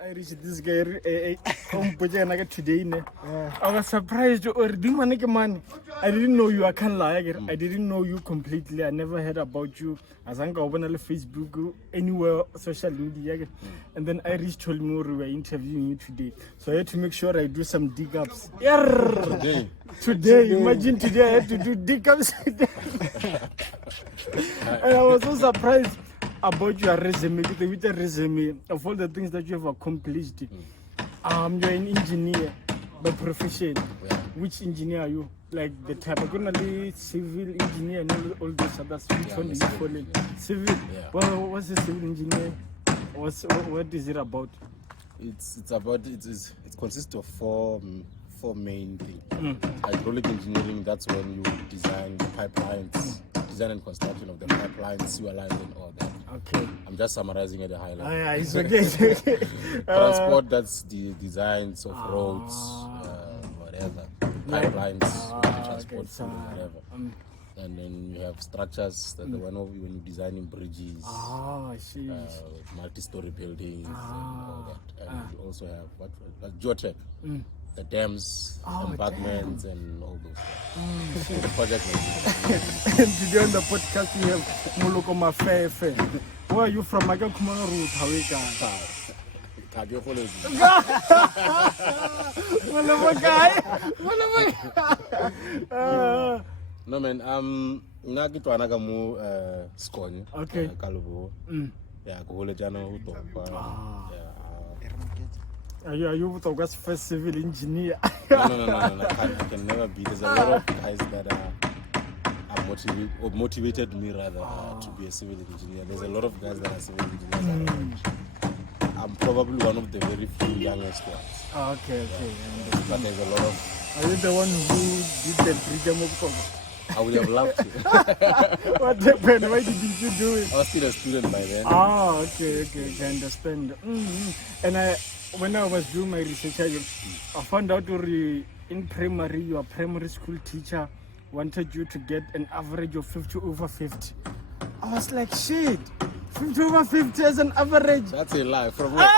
I reached this guy today. I was surprised. I didn't know you. I can't lie. I didn't know you completely. I never heard about you. I think I opened on Facebook, anywhere, social media. And then Irish told me we were interviewing you today. So I had to make sure I do some dig ups. Today. Imagine today I had to do dig ups. And I was so surprised about your resume, with the resume of all the things that you have accomplished. You're an engineer by profession. Yeah. Which engineer are you? Like the type of civil engineer and all those others. Which one do you follow? Yeah. Civil. Yeah. Well, what's a civil engineer? What is it about? It consists of four main things. Hydraulic engineering, that's when you design the pipelines, design and construction of the pipelines, sewer lines and all that. Okay. I'm just summarizing at a high level. Yeah, it's okay. Transport, that's the designs of roads, whatever. Pipelines, transport, food, whatever. And then you have structures, that the one of when you're designing bridges, multi-story buildings, and all that. And you also have geotech, the dams, embankments, and all those stuff. So the project And today on the podcast we have Moloko MAFEFE. Where are you from? I got Kumano Road. How are you? No man, nagitwana mu Skon. Okay. Kalubo. Yeah, go jana utopa. Are you Toga's first civil engineer? No. I can never be. There's a lot of guys that are motivated me rather to be a civil engineer. There's a lot of guys that are civil engineers. I'm probably one of the very few youngest ones. Okay. But there's a lot of. Are you the one who did the freedom of Congo? I would have loved to. What happened? Why didn't you do it? I was still a student by then. Okay, I understand. And when I was doing my research, I found out in primary, your primary school teacher wanted you to get an average of 50/50. I was like, shit, 50/50 as an average. That's a lie. From where?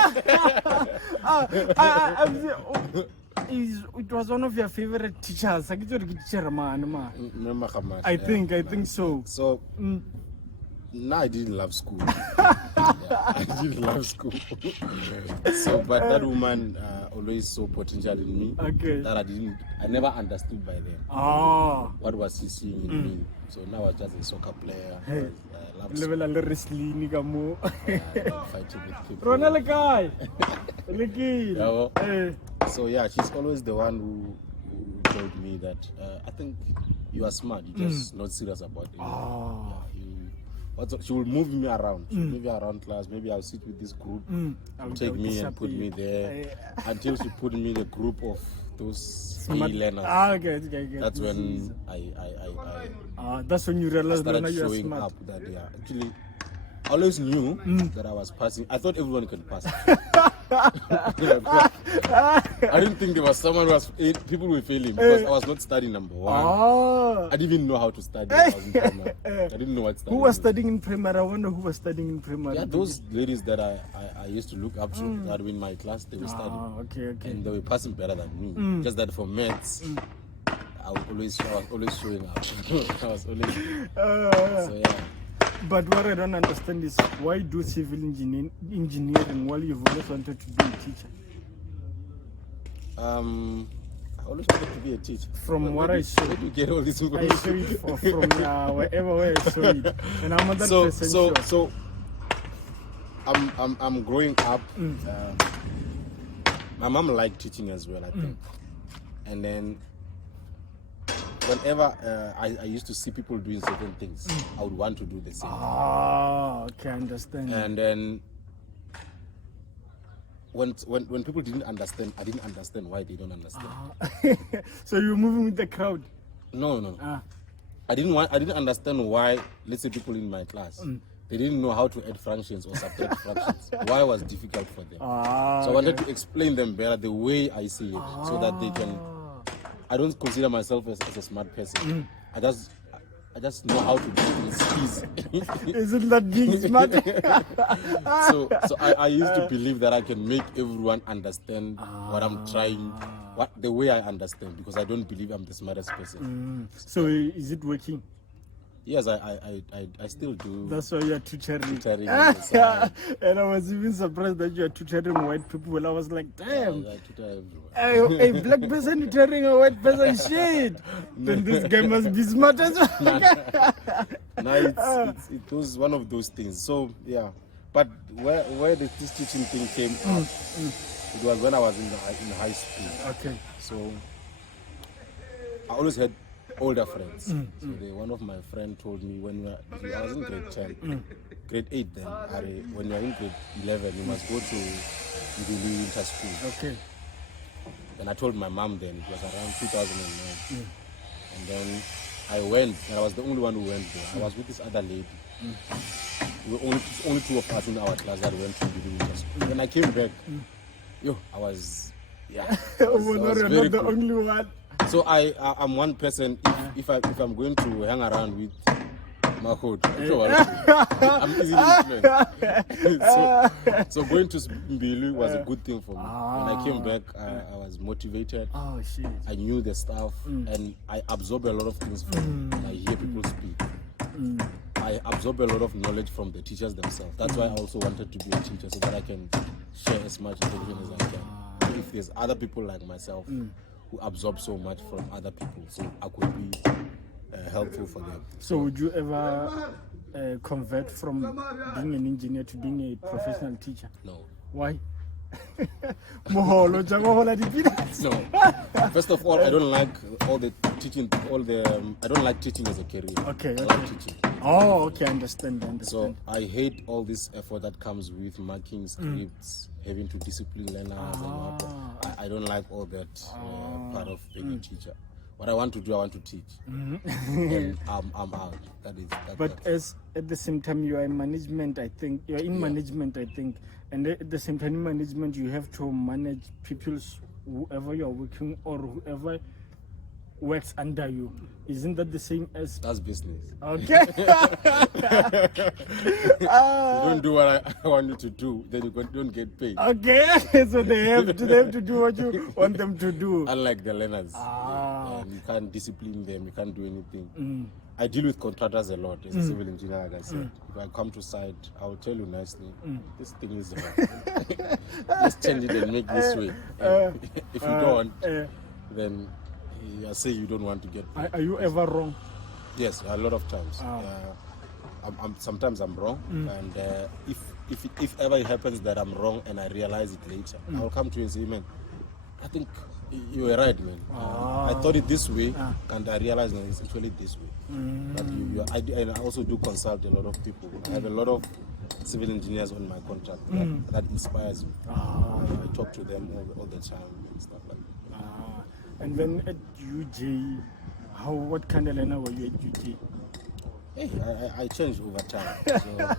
It was one of your favorite teachers. I think so. So no, I didn't love school. I didn't love school. So, but that woman always saw potential in me that I never understood by then. What was she seeing in me? So now I was just a soccer player. I loved wrestling. fighting with people. So yeah, she's always the one who told me that I think you are smart. You're just not serious about it. She will move me around. She'll move me around class. Maybe I'll sit with this group. Take me and put me there until she put me in a group of those learners. That's when that's when you realized started you're showing smart. up that actually I always knew that I was passing. I thought everyone could pass. I didn't think there was someone people were failing because I was not studying number one. I didn't even know how to study. I was in primary. I didn't know what studying. Who was studying in primary? I wonder who was studying in primary. Yeah, those ladies that I used to look up to that were in my class, they were studying. Okay. And they were passing better than me. Just that for maths, I was always showing up. I was always so yeah. But what I don't understand is why do civil engineering while you've always wanted to be a teacher? I always wanted to be a teacher. From what I saw, where do you get all this information? I saw it from where I saw it, and I'm 100% sure. So I'm growing up. My mom liked teaching as well, I think, and then whenever I used to see people doing certain things, I would want to do the same. Okay, I understand. And then when people didn't understand, I didn't understand why they don't understand. So you're moving with the crowd? No. I didn't understand why, let's say people in my class, they didn't know how to add fractions or subtract fractions. Why it was difficult for them. So I wanted to explain them better the way I see it, so that they can. I don't consider myself as a smart person. I just know how to do things easy. Isn't that being smart? so I used to believe that I can make everyone understand what I'm trying, the way I understand, because I don't believe I'm the smartest person. So is it working? Yes, I still do. That's why you're tutoring. Tutoring on the side. And I was even surprised that you're tutoring white people. I was like, damn. I tutor everyone. A black person tutoring a white person, shit. Then this guy must be smart as well. No, it was one of those things. So yeah, but where this teaching thing came up, it was when I was in high school. Okay. So I always had older friends. So one of my friends told me I was in grade 10, grade 8 then, when you're in grade 11, you must go to Nduli Winter School. Okay. And I told my mom then, it was around 2009. And then I went, and I was the only one who went there. I was with this other lady. We were only two of us in our class that went to Nduli Winter School. When I came back, I was Not very the cool. only one. So I'm one person. If I'm going to hang around with my hood, I'm easily influenced. so going to Mbilu was a good thing for me. When I came back, I was motivated. Oh shit! I knew the stuff, and I absorb a lot of things from when I hear people speak. I absorb a lot of knowledge from the teachers themselves. That's why I also wanted to be a teacher, so that I can share as much information as I can. If there's other people like myself who absorb so much from other people, so I could be helpful for them. So would you ever convert from being an engineer to being a professional teacher? No. Why? No. First of all, I don't like all the teaching. I don't like teaching as a career. Okay. I like teaching. Oh, okay. I understand. So I hate all this effort that comes with marking scripts, having to discipline learners, and I don't like all that part of being a teacher. What I want to do, I want to teach. And I'm out. At the same time, you are in management. I think you are in management. I think, and at the same time, in management, you have to manage people's whoever you are working or whoever works under you. Isn't that the same as? That's business. Okay. You don't do what I want you to do, then you don't get paid. Okay. So they have to do what you want them to do. Unlike the learners, you can't discipline them. You can't do anything. I deal with contractors a lot as a civil engineer, like I said. If I come to site, I will tell you nicely, this thing is wrong. Let's change it and make this way. If you don't, then I say you don't want to get paid. Are you ever wrong? Yes, a lot of times. Sometimes I'm wrong, and if ever it happens that I'm wrong and I realize it later, I'll come to you and say, man, I think you were right, man. I thought it this way, and I realized that it's actually this way. But I also do consult a lot of people. I have a lot of civil engineers on my contract that inspires me. I talk to them all the time and stuff like that. And then at UJ, what kind of learner were you at UJ? Hey, I changed over time. So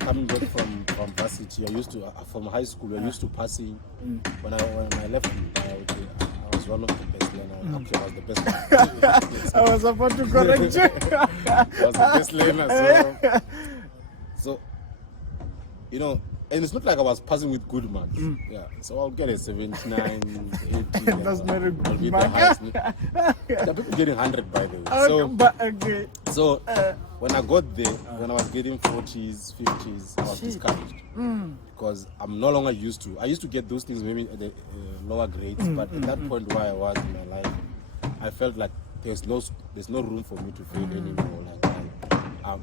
coming back from varsity, from high school, I used to passing. When I left, I was one of the best learners. Actually, I was the best. I was about to correct you. I was the best learner. So and it's not like I was passing with good marks. So I'll get a 79, 80. That's not a good mark. There are people getting 100, by the way. So when I got there, when I was getting 40s, 50s, I was discouraged. Because I'm no longer used to. I used to get those things maybe at the lower grades, but at that point where I was in my life, I felt like there's no room for me to fail anymore. Like I'm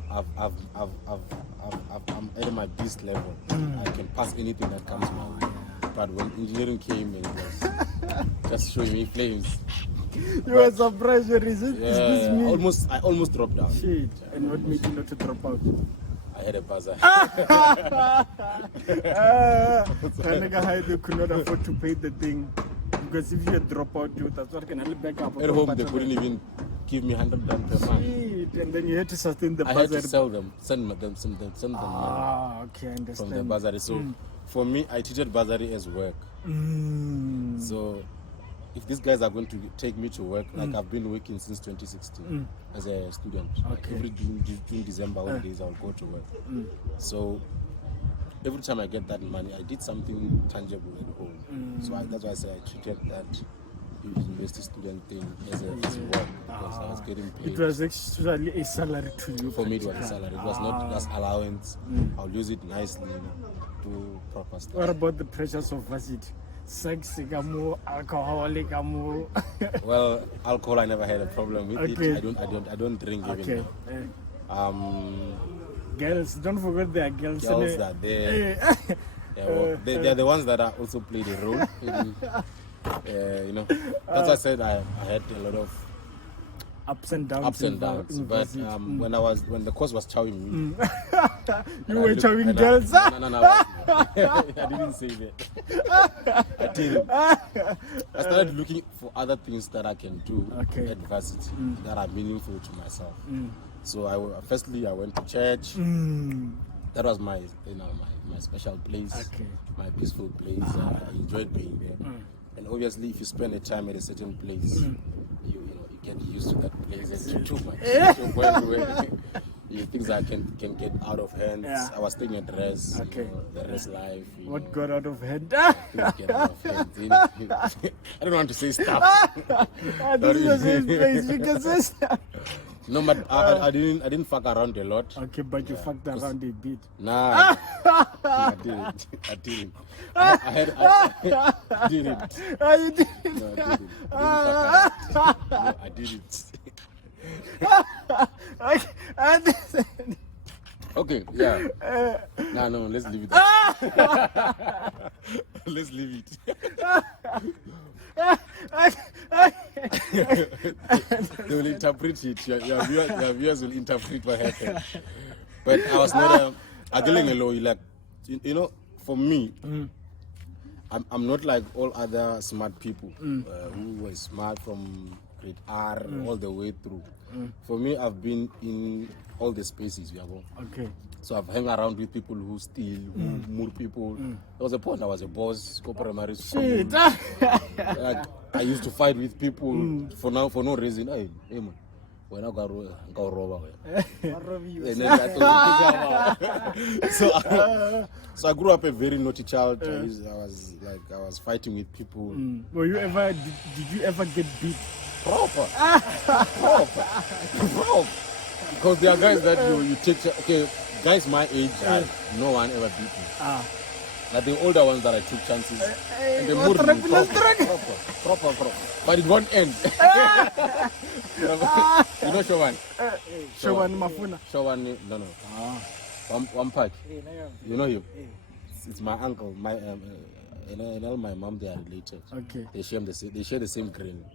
at my beast level. I can pass anything that comes my way. But when engineering came and it was just showing me flames. You were surprised, is this me? I almost dropped down. Shit. And what made you not to drop out? I had a buzzer. They could not afford to pay the thing. Because if you had dropped out, that's what can only back up. At home, they couldn't even give me 100 rand per month. And then you had to sustain the bursary. I had to sell them, send them money. Okay, I understand. From the bursary. So for me, I treated bursary as work. So if these guys are going to take me to work, like I've been working since 2016 as a student. Like every June, December holidays, I'll go to work. So every time I get that money, I did something tangible at home. So that's why I say I treated that university student thing as work, because I was getting paid. It was actually a salary to you. For me, it was a salary. It was not just allowance. I'll use it nicely, do proper stuff. What about the pressures of varsity? Sex, alcohol, Well, alcohol, I never had a problem with it. I don't drink even now. Girls, don't forget there are girls. Girls that they, they are the ones that are also play the role. You know, that's why I said I had a lot of ups and downs. But when the course was chowing me, you were chowing girls. No. I didn't say that. I tell you, I started looking for other things that I can do at varsity that are meaningful to myself. So firstly I went to church. That was my my special place, my peaceful place. I enjoyed being there. And obviously, if you spend a time at a certain place, you get used to that place. It's too much. So when things that can get out of hand. I was taking a dress, the rest life. What got out of hand? Things get out of hand. I don't want to say stuff. This is a safe place. You can say stuff. No, but I didn't fuck around a lot. Okay, but you fucked around a bit. Nah, I didn't. I didn't. Oh, you did? No, I didn't. I didn't. Okay, yeah. No, let's leave it there. Let's leave it. They will interpret it. Your viewers will interpret what happened. But I was not a like, for me, I'm not like all other smart people who were smart from grade R all the way through. For me, I've been in all the spaces we are going. Okay. So I've hung around with people who steal, who move people. There was a point I was a boss, primary school. Shit. Like, I used to fight with people for no reason. Hey man, when I got rob So I grew up a very naughty child. I was fighting with people. Were you ever? Did you ever get beat? Proper. Because there are guys that you take. Okay, guys my age, no one ever beat me. Like the older ones that I took chances. And they moved me proper. But it won't end. You know Showan? Showan Mafuna. Showan, no. One pack. You know him? It's my uncle. My and all my mom, they are related. Okay. They share the same grain.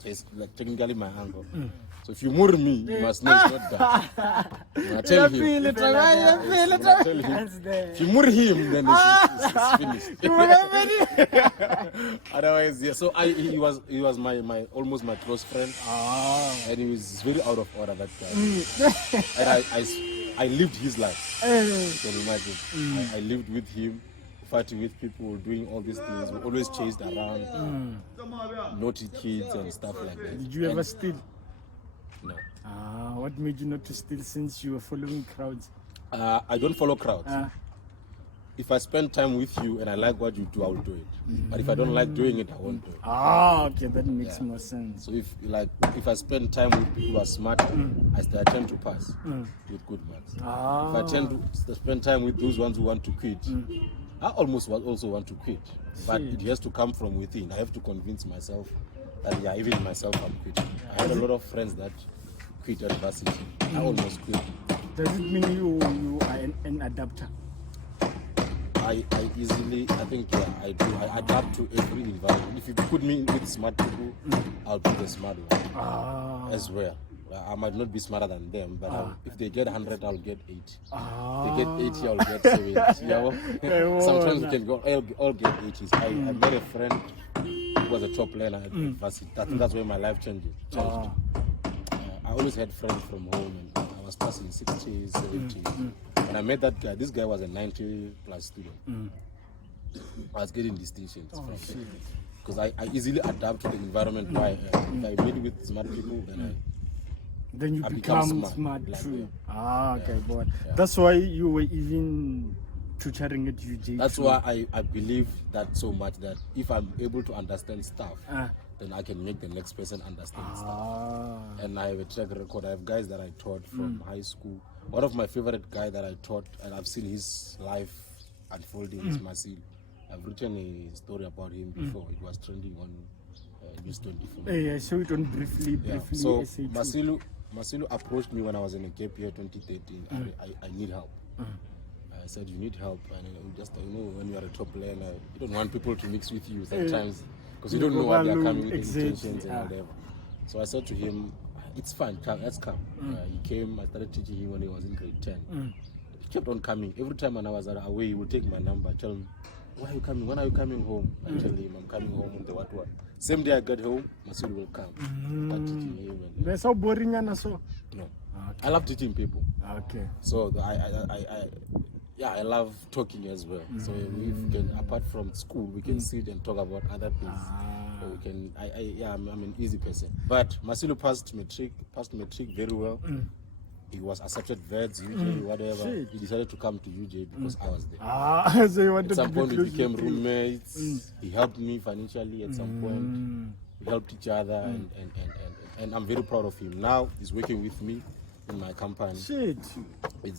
So it's like technically my uncle. So if you murder me, you must know it's not that. I tell him. If you murder him, then it's finished. Otherwise, yeah. So he was my almost my close friend. And he was very out of order, that guy. And I lived his life. You can imagine. I lived with him, fighting with people, doing all these things. We always chased around naughty kids and stuff like that. Did you ever steal? No. What made you not to steal since you were following crowds? I don't follow crowds. If I spend time with you and I like what you do, I will do it. But if I don't like doing it, I won't do it. Okay, that makes more sense. So if I spend time with people who are smart, I tend to pass with good marks. If I tend to spend time with those ones who want to quit, I almost also want to quit. But it has to come from within. I have to convince myself that even myself I'm quitting. I had a lot of friends that quit at varsity. I almost quit. Does it mean you are an adapter? I adapt to every environment. If you put me with smart people, I'll be the smart one as well. I might not be smarter than them, but if they get 100, I'll get 80. If they get 80, I'll get 70. Sometimes we can all get 80s. I met a friend who was a top learner at varsity. That's where my life changed. I always had friends from home, and I was passing 60s, 70s. When I met that guy, this guy was a 90+ student. I was getting distinctions from him. because I easily adapt to the environment. Why if I meet with smart people, then you I become become smart. like, True. yeah. Okay, but that's why you were even tutoring at UJ. That's why I believe that so much, that if I'm able to understand stuff, then I can make the next person understand stuff. And I have a track record. I have guys that I taught from high school. One of my favorite guy that I taught, and I've seen his life unfolding, is Masil. I've written a story about him before. It was trending on News 24. Yeah, I saw it on briefly. So Masilu approached me when I was in a gap year 2013. I need help. I said, you need help, and just when you are a top learner, you don't want people to mix with you sometimes because you don't know what they are coming with, intentions and whatever. So I said to him, it's fine, let's come. He came. I started teaching him when he was in grade 10. He kept on coming. Every time when I was away, he would take my number, tell me, why are you coming? When are you coming home? I tell him I'm coming home on the what. Same day I get home, Masul will come. I'm teaching him. That's so boring, and so. No, I love teaching people. Okay. So I love talking as well. So we can, apart from school, we can sit and talk about other things. So we can. I'm an easy person. But Masilu passed matric very well. He was accepted VEDS, UJ, whatever. Shit. He decided to come to UJ because I was there. So you wanted at some to point, be we close became with you. roommates. He helped me financially at some point. We helped each other, and I'm very proud of him. Now he's working with me in my company. Shit. He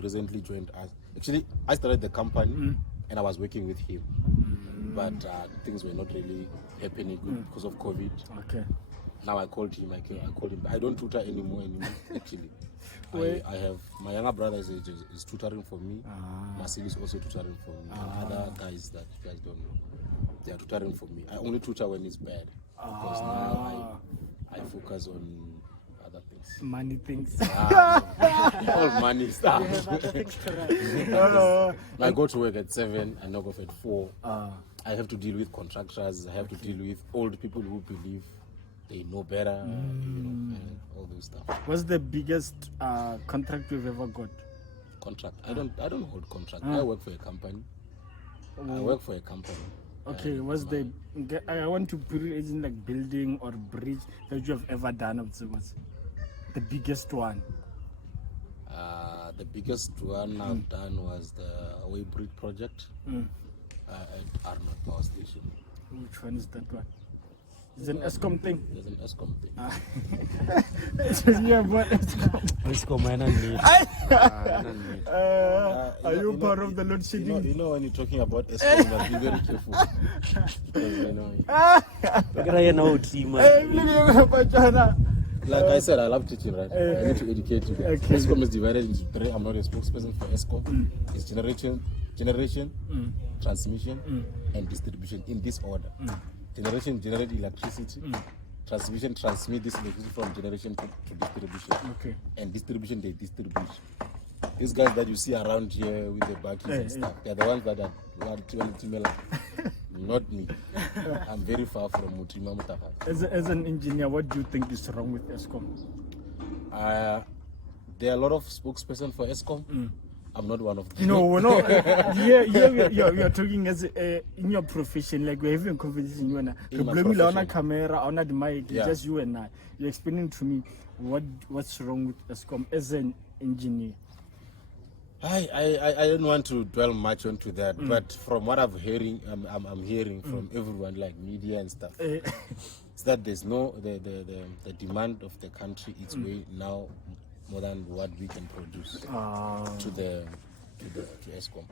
recently joined us. Actually, I started the company and I was working with him, but things were not really happening good because of COVID. Okay. Now I called him. I don't tutor anymore. Actually, I have my younger brother is tutoring for me. Masil is also tutoring for me. And other guys that you guys don't know, they are tutoring for me. I only tutor when it's bad because now I focus on other things. Money things. All money stuff. I go to work at 7 and knock off at 4. I have to deal with contractors. I have to deal with old people who believe they know better, and all those stuff. What's the biggest contract you've ever got? Contract? I don't hold contract. I work for a company. Okay, I want to put it in like building or bridge that you have ever done. What's the biggest one? The biggest one I've done was the Way Bridge project at Arnold Power Station. Which one is that one? It's an Eskom thing. There's an Eskom thing. Yeah, but Eskom. Are you part of the load shedding? You know when you're talking about Eskom, you must be very careful. Because like I said, I love teaching, right? I need to educate you. Okay. Eskom is divided into 3. I'm not a spokesperson for Eskom. It's generation, transmission, and distribution in this order. Generation generate electricity, transmission transmit this electricity from generation to distribution, and distribution they distribute. These guys that you see around here with the buckets and stuff, they're the ones that are Timela. Not me. I'm very far from Mutima Mutafa. As an engineer, what do you think is wrong with Eskom? There are a lot of spokespersons for Eskom. I'm not one of them. No. We are talking as in your profession, like we're having a conversation. You and I. On a camera, on the mic, just you and I. You're explaining to me what's wrong with Eskom as an engineer. I don't want to dwell much onto that, but from what I'm hearing from everyone, like media and stuff, is that there's the demand of the country is way now more than what we can produce to Eskom.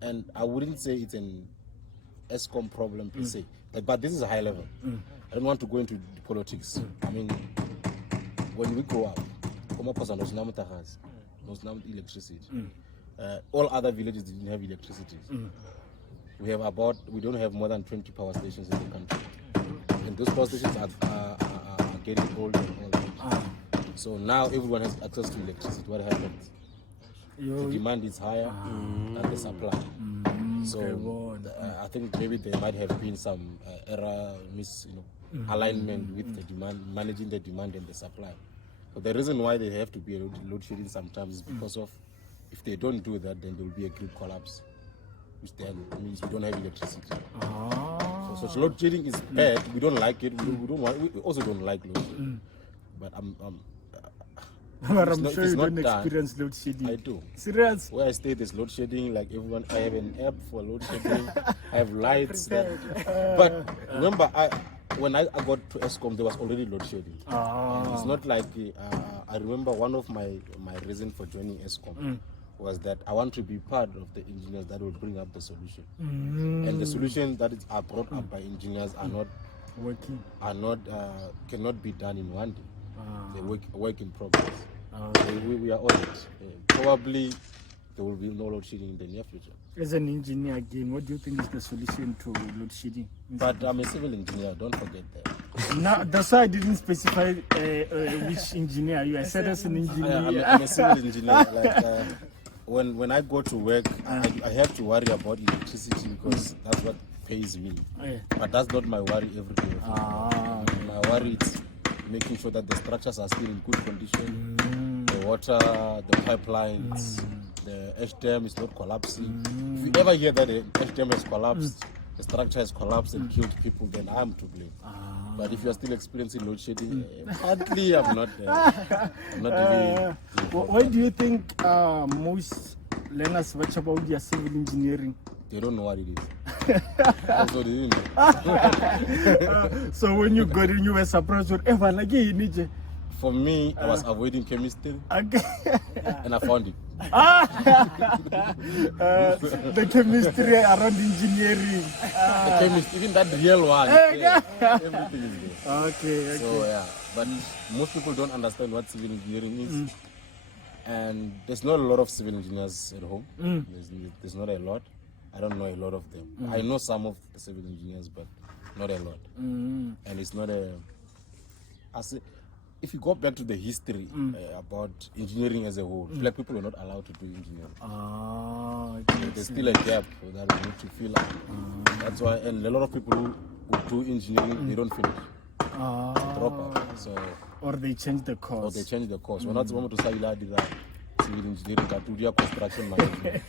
And I wouldn't say it's an Eskom problem per se, but this is a high level. I don't want to go into the politics. I mean, when we grow up, electricity. All other villages didn't have electricity. We don't have more than 20 power stations in the country, and those power stations are getting old and old. So now everyone has access to electricity. What happens? The demand is higher than the supply. So I think maybe there might have been some error, alignment with the demand, managing the demand and the supply. But the reason why they have to be load shedding sometimes is because of, if they don't do that, then there will be a grid collapse, which then means we don't have electricity for So load shedding is bad. We don't like it. We also don't like load shedding. But But I'm sure you don't experience load shedding. I do. Serious? Where I stay, there's load shedding. Like everyone, I have an app for load shedding. I have lights. But remember, when I got to Eskom, there was already load shedding. And it's not like I remember one of my reason for joining Eskom was that I want to be part of the engineers that will bring up the solution. And the solution that are brought up by engineers are not working. Cannot be done in one day. They work in progress. We are on it. Probably there will be no load shedding in the near future. As an engineer, again, what do you think is the solution to load shedding? But I'm a civil engineer. Don't forget that. No, that's why I didn't specify which engineer you. I said as an engineer. I'm a civil engineer. Like when I go to work, I have to worry about electricity because that's what pays me. But that's not my worry every day. My worry is making sure that the structures are still in good condition, the water, the pipelines, the HDM is not collapsing. If you ever hear that the HDM has collapsed, the structure has collapsed and killed people, then I'm to blame. But if you are still experiencing load shedding, partly I'm not really. Why do you think most learners watch about their civil engineering? They don't know what it is. So they didn't know. So when you got in, you were surprised whatever like you need it. For me, I was avoiding chemistry, and I found it. The chemistry around engineering. The chemistry, even that real one, everything is there. Okay. So yeah, but most people don't understand what civil engineering is, and there's not a lot of civil engineers at home. There's not a lot. I don't know a lot of them. I know some of the civil engineers, but not a lot. And it's not a. If you go back to the history about engineering as a whole, black people were not allowed to do engineering. There's still a gap that we need to fill up. That's why, and a lot of people who do engineering, they don't finish. Drop out. So, or they change the course. We're not going to say civil engineering, Katuria construction management,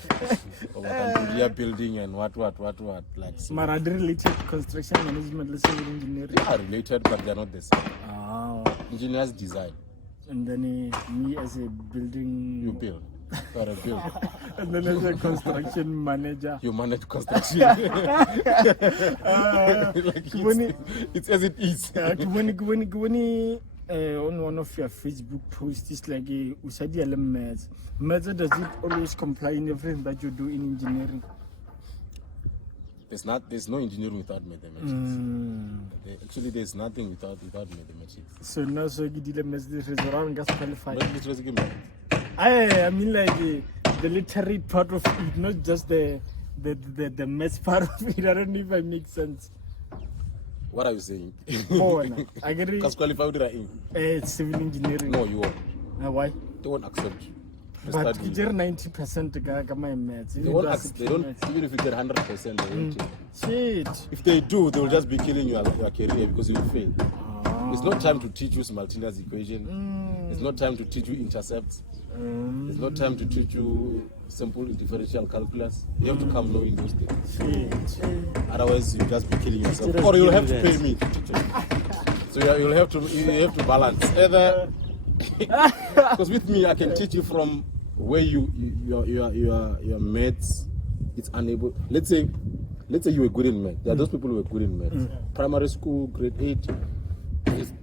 or building and what, like. So. Related construction management and civil engineering. They are related, but they are not the same. Engineers design. And then me as a building. You build. You are a builder. And then as a construction manager. You manage construction. It's as it is. On one of your Facebook posts, it's like Usadi maths. Maths, does it always comply in everything that you do in engineering? There's no engineering without mathematics. Actually, there's nothing without mathematics. So now, so you did maths around gas qualified. I mean, like the literary part of it, not just the maths part of it. I don't know if I make sense. What are you saying? I get it. Gas qualified it's civil engineering. No, you won't. Why? They won't accept you. But you get 90% of my maths. They don't, even if you get 100%, they won't. Shit. If they do, they will just be killing your career because you will fail. It's not time to teach you simultaneous equation. It's not time to teach you intercepts. It's not time to teach you simple differential calculus. You have to come knowing those things. Otherwise, you'll just be killing yourself. Or you'll have to pay me to teach you. So you have to balance. Either because with me, I can teach you from where your maths it's unable. Let's say you were good in math. There are those people who were good in math. Primary school, grade 8,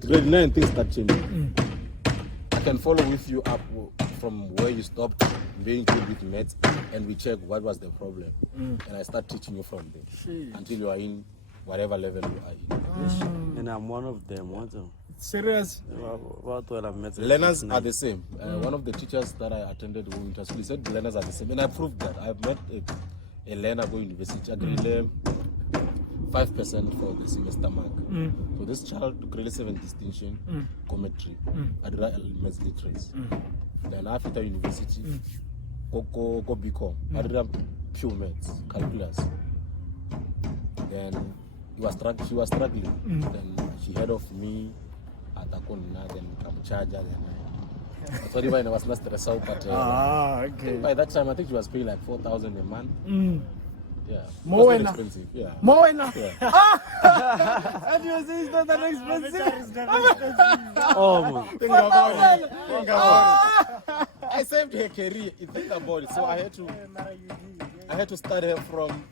grade 9, things start changing. I can follow with you up from where you stopped being good with maths, and we check what was the problem, and I start teaching you from there until you are in whatever level you are in. And I'm one of them. Serious? Learners are the same. One of the teachers that I attended in winter school, he said the learners are the same, and I proved that. I've met a learner going to university, grade 5% for the semester mark. So this child, grade 7 distinction, commentary, maths literacy. Then after university, go BCom, pure maths, calculus. Then she was struggling. Then she heard of me at Akona, then I'm charger. Then I thought I was not stressed out, but okay. by that time I think she was paying like 4,000 a month. Yeah. More It's not than- expensive. Yeah. More enough. Yeah. And you say it's not that expensive. Oh, Think about it. Think about it. I saved her career. You think about it. So I had to start her from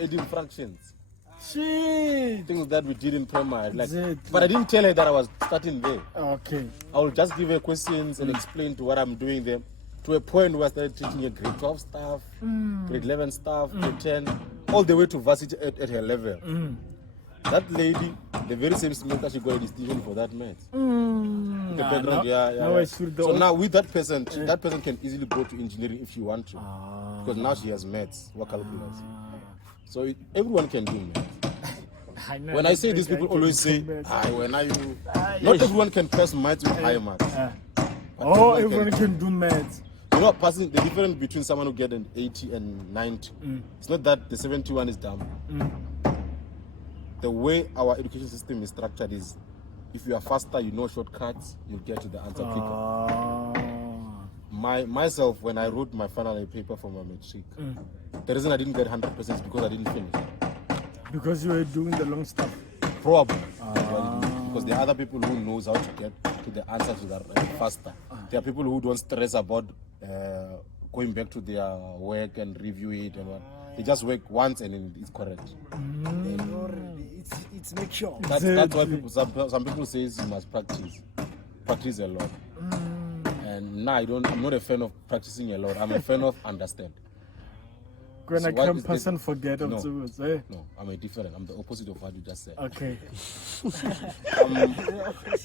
adding fractions. Shit. Things that we did in primary. Like, Exactly. but I didn't tell her that I was starting there. Okay. I will just give her questions and explain to what I'm doing there. To a point where I started teaching her grade 12 stuff, grade 11 stuff, grade 10, all the way to varsity at her level. That lady, the very same semester, she got a distinction for that math. The background, yeah. So now with that person, that person can easily go to engineering if she want to, because now she has maths, what calculus. So everyone can do maths. When I say this, people always say, when are you? Not everyone can pass maths with high marks. Oh, everyone can do maths. You know, passing the difference between someone who get an 80 and 90. It's not that the 71 is dumb. The way our education system is structured is, if you are faster, you know shortcuts, you get to the answer quicker. Myself, when I wrote my final paper for my matric, the reason I didn't get 100% is because I didn't finish. Because you were doing the long stuff. Probably. Because there are other people who knows how to get to the answer to that faster. There are people who don't stress about going back to their work and review it and what. They just work once and then it's correct. It's make sure. That's why people, some people say you must practice a lot. And now I'm not a fan of practicing a lot. I'm a fan of understand. When I come person forget No. afterwards, eh? No, I'm the opposite of what you just said. Okay.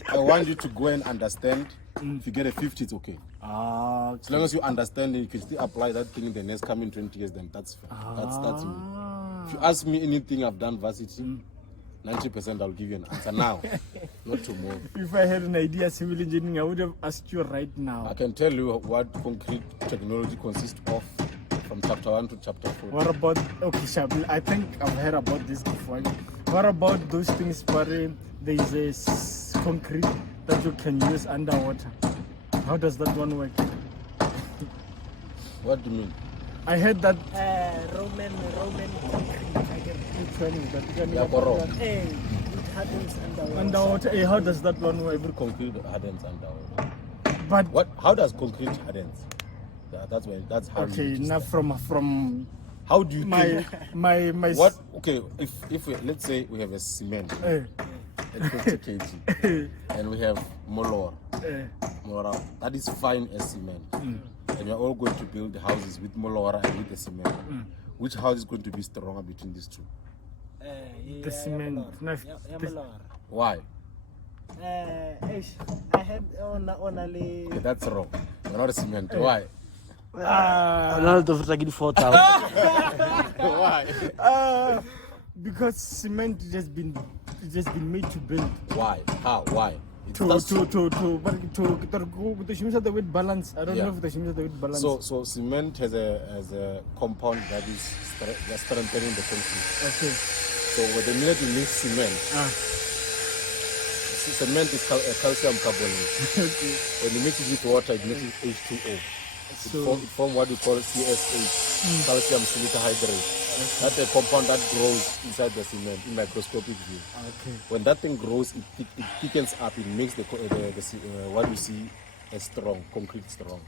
I want you to go and understand. If you get a 50, it's okay. As long as you understand it, you can still apply that thing in the next coming 20 years, then that's fair. That's me. If you ask me anything I've done varsity, 90% I'll give you an answer now, not tomorrow. If I had an idea civil engineering, I would have asked you right now. I can tell you what concrete technology consists of from chapter 1 to chapter 4. What about, okay, Shabil, I think I've heard about this before. What about those things where there is a concrete that you can use underwater? How does that one work? What do you mean? I heard that. Roman concrete. Which one is that? Yeah, Koro. It happens underwater. Underwater. Hey, how does that one work? Every concrete hardens underwater. But How does concrete hardens? That's how. okay, you now from how do you my think? my What? Okay, if we, let's say we have a cement at 50 kg and we have molora. That is fine as cement. And we are all going to build houses with molora and with the cement. Which house is going to be stronger between these two? the cement. Why? I had on Okay, that's wrong. We're not a cement. Why? Another freaking 4,000. Why? Because cement has been made to build. Why? How? Why? To the weight balance. I don't know if the weight balance. So cement has a compound that is strengthening the concrete. Okay. So with the minute you mix cement, cement is a calcium carbonate. Okay. When you mix it with water, it makes it H2O. It form what we call CSH, calcium silica hydrate. That's a compound that grows inside the cement in microscopic view. Okay. When that thing grows, it thickens up. It makes the what you see as strong, concrete strong.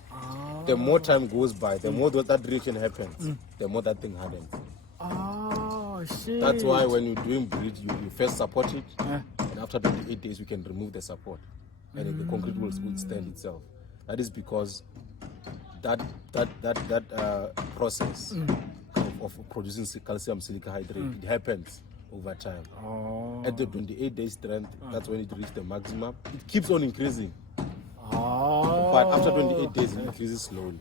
The more time goes by, the more that reaction happens, the more that thing hardens. Oh shit. That's why when you're doing bridge, you first support it, and after 28 days, you can remove the support, and then the concrete will stand itself. That is because that process of producing calcium silica hydrate, it happens over time. At the 28 day strength, that's when it reaches the maximum. It keeps on increasing. But after 28 days, it increases slowly.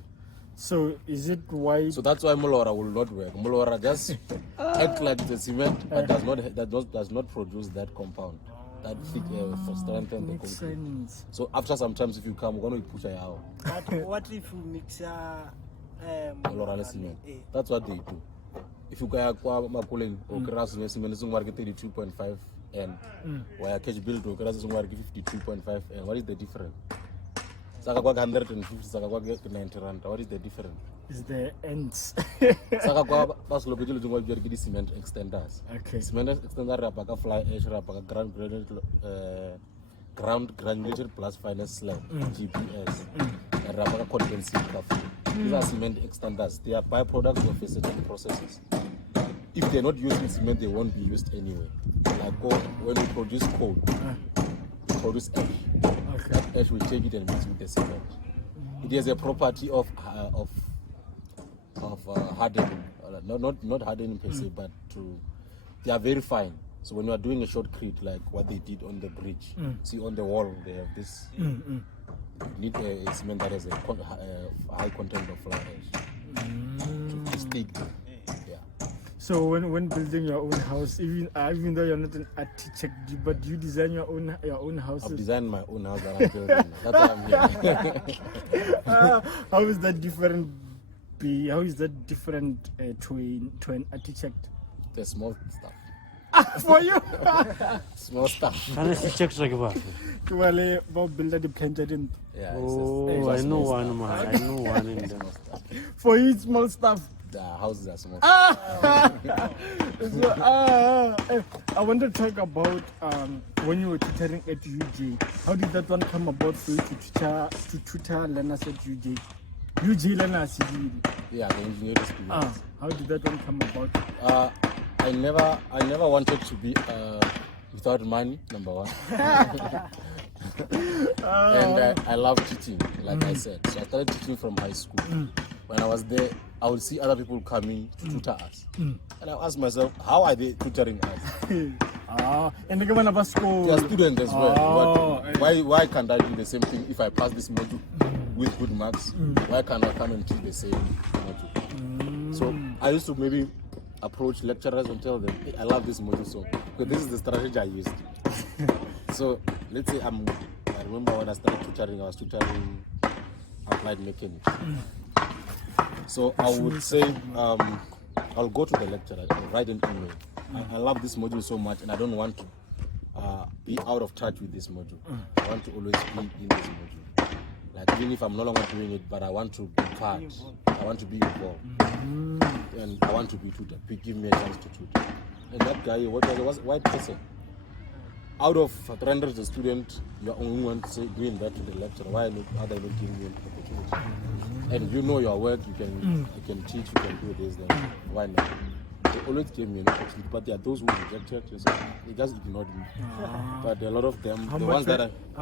So is it why? So that's why molora will not work. Molora just acts like the cement, but does not produce that compound that thick for strengthen the Makes concrete. sense. So after sometimes if you come, we're going to push it out. But what if you mix Molora and cement. That's what they do. If you go to Makuleng or Keras cement, it's going to 32.5 N. Where cash build to Keras is going to 52.5 N. What is the difference? Saka 150, Saka 90 rand. What is the difference? is the ends. Saka kwa basiloketile jongwa bya ke di cement extenders. Okay. Cement extender ra baka fly ash ra baka ground granulated plus finest slab GPS. Ra baka condensing coffee. These are cement extenders. They are byproducts of certain processes. If they're not used in cement, they won't be used anyway. Like when we produce coal, we produce ash. Okay. That ash we take it and mix with the cement. It has a property of hardening, not hardening per se, but they are very fine. So when you are doing a shotcrete, like what they did on the bridge, see on the wall they have this. You need a cement that has a high content of fly ash to stick. Yeah. So when building your own house, even though you're not an architect, but you design your own houses. I've designed my own house that I'm building. That's why I'm here. How is that different? How is that different to an architect? The small stuff. For you, Small stuff. Can I see checks like that? well, Bob builder the planted in. Yeah. Oh, I know one, man. I know one in there. For you, it's small stuff. The houses are small. So, I want to talk about when you were tutoring at UJ. How did that one come about for you to tutor learners at UJ? UJ learners, Yeah, the engineering students. how did that one come about? I never wanted to be without money, number one. And I love teaching, like I said. So I started teaching from high school. When I was there, I would see other people coming to tutor us. And I asked myself, how are they tutoring us? And they come on school. They are students as well. Why can't I do the same thing if I pass this module with good marks? Why can't I come and teach the same module? So I used to maybe approach lecturers and tell them, hey, I love this module so because this is the strategy I used. So let's say I remember when I started tutoring, I was tutoring applied mechanics. So I would say I'll go to the lecturer and write an email. I love this module so much and I don't want to be out of touch with this module. I want to always be in this module. Like even if I'm no longer doing it, but I want to be part. I want to be involved. And I want to be tutored. Give me a chance to tutor. And that guy, was a white person. Out of 300 students, you're only one doing that to the lecturer. Why are they not giving you an opportunity? And you know your work, you can teach, you can do this, then why not? They always gave me an opportunity, but there are those who rejected, so they just ignored me. But a lot of them, how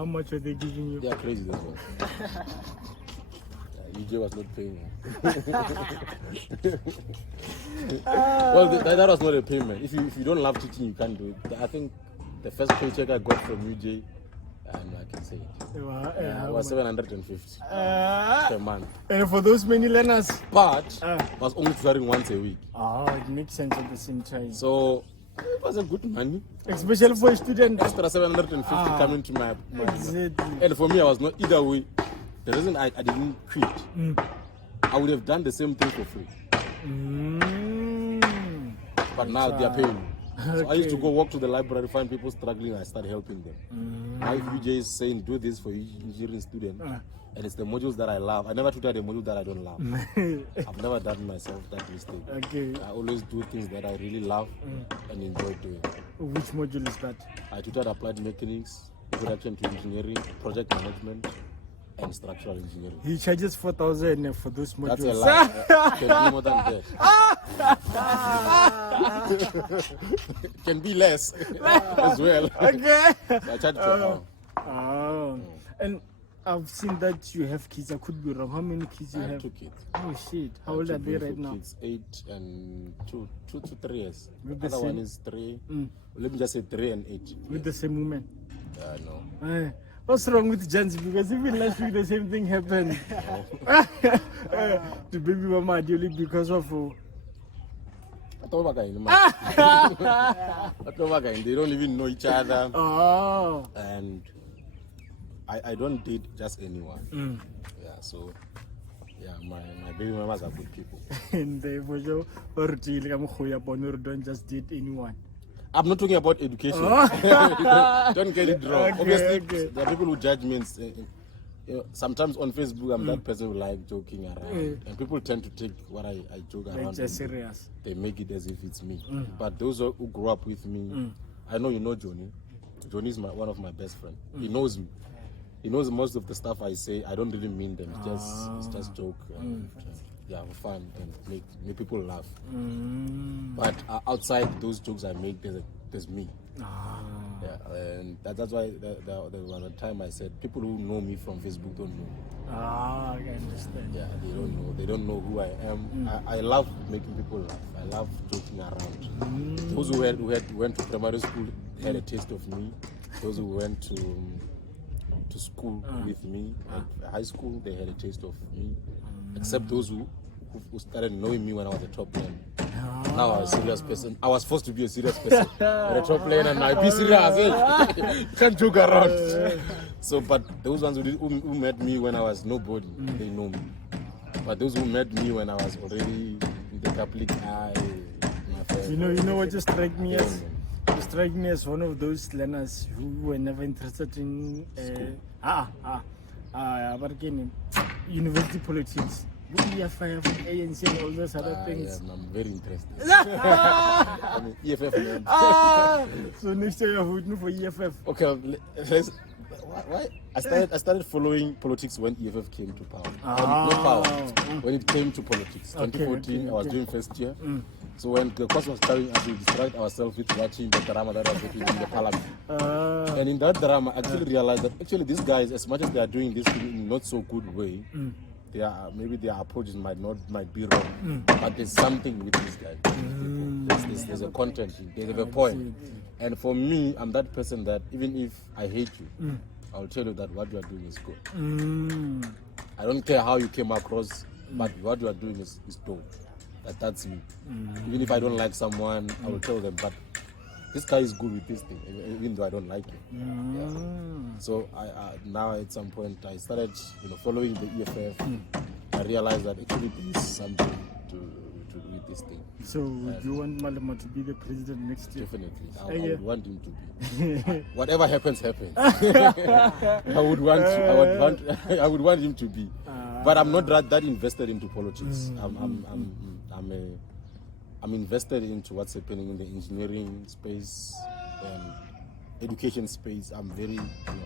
much are they giving you? They are crazy as well. UJ was not paying me. Well, that was not a payment. If you don't love teaching, you can't do it. I think the first paycheck I got from UJ, I can say it, was 750 per month. And for those many learners? But I was only tutoring once a week. It makes sense at the same time. So it was a good money. Especially for a student. Extra 750 coming to my exactly. And for me, I was not either way. The reason I didn't quit, I would have done the same thing for free. But now they are paying me. So I used to go walk to the library, find people struggling, I started helping them. Now if UJ is saying do this for engineering students, and it's the modules that I love. I never tutored a module that I don't love. I've never done myself that mistake. I always do things that I really love and enjoy doing. Which module is that? I tutored applied mechanics, introduction to engineering, project management, and structural engineering. He charges 4,000 for those modules. That's a lie. Can be more than that. Can be less as well. Okay. So I charge per hour. And I've seen that you have kids. I could be wrong. How many kids you have? I have 2 kids. Oh shit. How old are they right now? Kids, 8 and 2 to 3 years. With the other one is 3. Let me just say 3 and 8. With the same woman? No. What's wrong with gents? Because even last week the same thing happened. The baby mama only because of. They don't even know each other. And I don't date just anyone. Yeah, so my baby mamas are good people. And they don't just date anyone. I'm not talking about education. Don't get it wrong. Obviously, there are people who judge me sometimes on Facebook, I'm that person who like joking around, and people tend to take what I joke around. Just serious. They make it as if it's me. But those who grew up with me, I know you know Johnny. Johnny is one of my best friends. He knows me. He knows most of the stuff I say. I don't really mean them. It's just joke. And, for fun and make people laugh. But outside those jokes I make, there's me. Yeah, and that's why there was a time I said people who know me from Facebook don't know. I understand. Yeah, they don't know. They don't know who I am. I love making people laugh. I love joking around. Those who went to primary school had a taste of me. Those who went to school with me at high school, they had a taste of me. Except those who started knowing me when I was a top laner. Now I'm a serious person. I was forced to be a serious person. But a top laner and I be serious. You can't joke around. So, but those ones who met me when I was nobody, they know me. But those who met me when I was already in the public eye, you know what just struck me as? You strike me as one of those learners who were never interested in university politics. EFF, ANC, and all those other things. Yeah, I'm very interested. I mean, EFF. So next year you're voting for EFF. Okay, why? I started following politics when EFF came to power. Not power. When it came to politics, 2014, I was doing first year. So when the course was coming, we distract ourselves with watching the drama that was happening in the parliament. And in that drama, I actually realized that these guys, as much as they are doing this in not so good way, maybe their approaches might be wrong, but there's something with these guys. There's a content, there's a point. And for me, I'm that person that even if I hate you, I'll tell you that what you are doing is good. I don't care how you came across, but what you are doing is dope. That's me. Even if I don't like someone, I will tell them, but this guy is good with this thing, even though I don't like him. So I now at some point I started, following the EFF. I realized that actually there is something to do with this thing. So would you want Malema to be the president next year? Definitely, I would want him to be. Whatever happens. I would want him to be. But I'm not that invested into politics. I'm invested into what's happening in the engineering space and education space. I'm very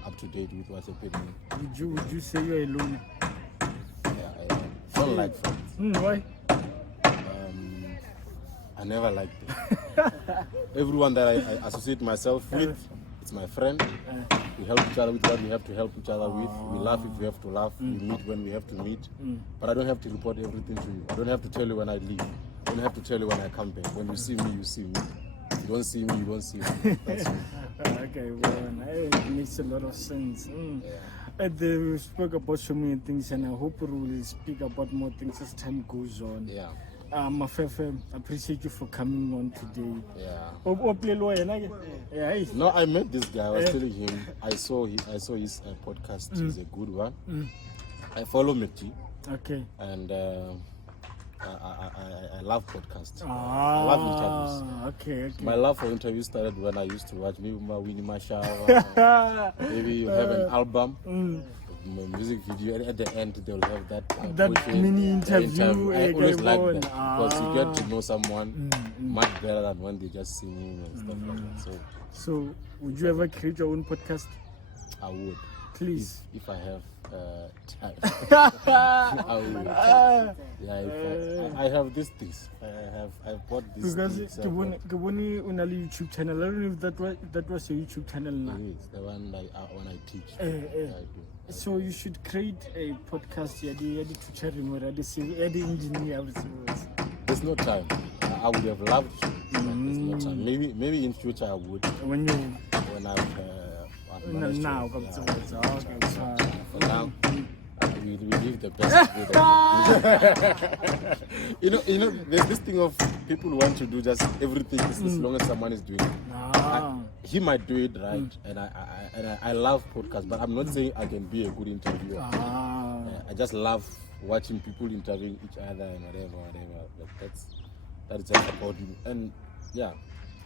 up to date with what's happening. Would you say you're alone? Yeah, I don't like friends. Why? I never liked it. Everyone that I associate myself with, it's my friend. We help each other with what we have to help each other with. We laugh if we have to laugh. We meet when we have to meet. But I don't have to report everything to you. I don't have to tell you when I leave. I don't have to tell you when I come back. When you see me, you see me. If you don't see me, you don't see me. That's me. Okay, well, it makes a lot of sense. We spoke about so many things, and I hope we will speak about more things as time goes on. Yeah. MAFEFE, I appreciate you for coming on today. Yeah. No, I met this guy. I was telling him. I saw his podcast. It's a good one. I follow Meti. Okay. And I love podcasts. I love interviews. Okay. My love for interviews started when I used to watch maybe Winnie Mashawa. Maybe you have an album. Music video, and at the end they'll have that mini interview. I always like that because you get to know someone much better than when they just singing and stuff like that. So would you ever create your own podcast? I would. Please. If I have time. I would. I have these things. I've bought these things. Because Kiboni Unali YouTube channel. I don't know if that was your YouTube channel now. It is the one when I teach. I do. So you should create a podcast. There's no time. I would have loved to. There's no time. Maybe in future I would. When now. For now, we live the best way. You know, there's this thing of people who want to do just everything as long as someone is doing it. He might do it right, and I love podcasts, but I'm not saying I can be a good interviewer. I just love watching people interviewing each other and whatever. But that's just about me. And yeah,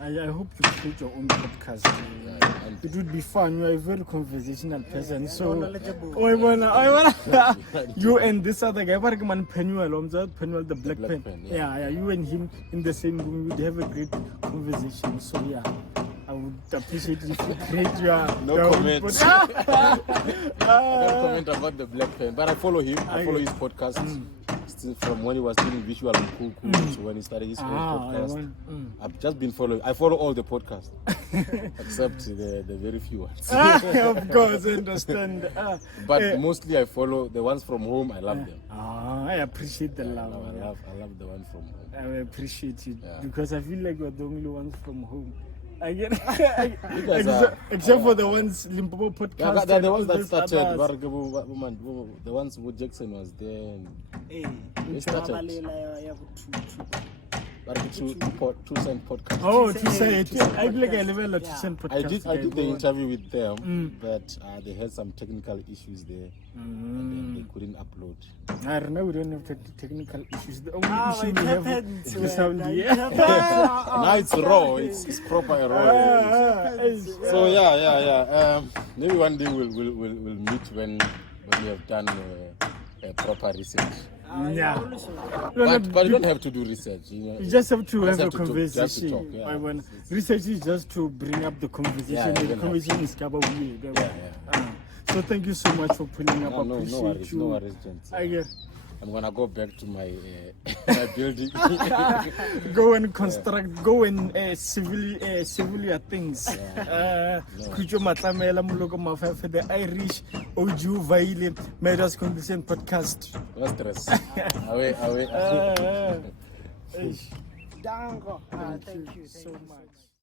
I hope you create your own podcast. It would be fun. You are a very conversational person. So, I wanna you and this other guy, Penuel, the black pen. Yeah, you and him in the same room, you'd have a great conversation. So yeah, I would appreciate it if you create your comment. I don't comment about the black pen, but I follow him. I follow his podcast. From when he was doing visual and cool, so when he started his own podcast, I've just been following. I follow all the podcasts, except the very few ones. Of course, I understand. But mostly I follow the ones from home. I love them. I appreciate the love. I love the one from home. I appreciate it because I feel like we're the only ones from home. Except for the ones Limpopo podcast. The ones that started. The ones who Jackson was there. They started. Two Cent podcast. Oh, Two Cent. I feel like I level a Two Cent podcast. I did the interview with them, but they had some technical issues there, and then they couldn't upload. I don't know. We don't have technical issues. The only issue we have is sound. Now it's raw. It's proper raw. So yeah. Maybe one day we'll meet when we have done a proper research. But you don't have to do research. You just have to have a conversation. Talk, research is just to bring up the conversation. The conversation is weird. So thank you so much for pulling up. No worries, James. I'm gonna go back to my my building. Go and construct. Go and civil things. Kujo Matlamela Moloko MAFEFE, the Irish Oju Vaile made us condition podcast. No stress. Away. Thank you so much.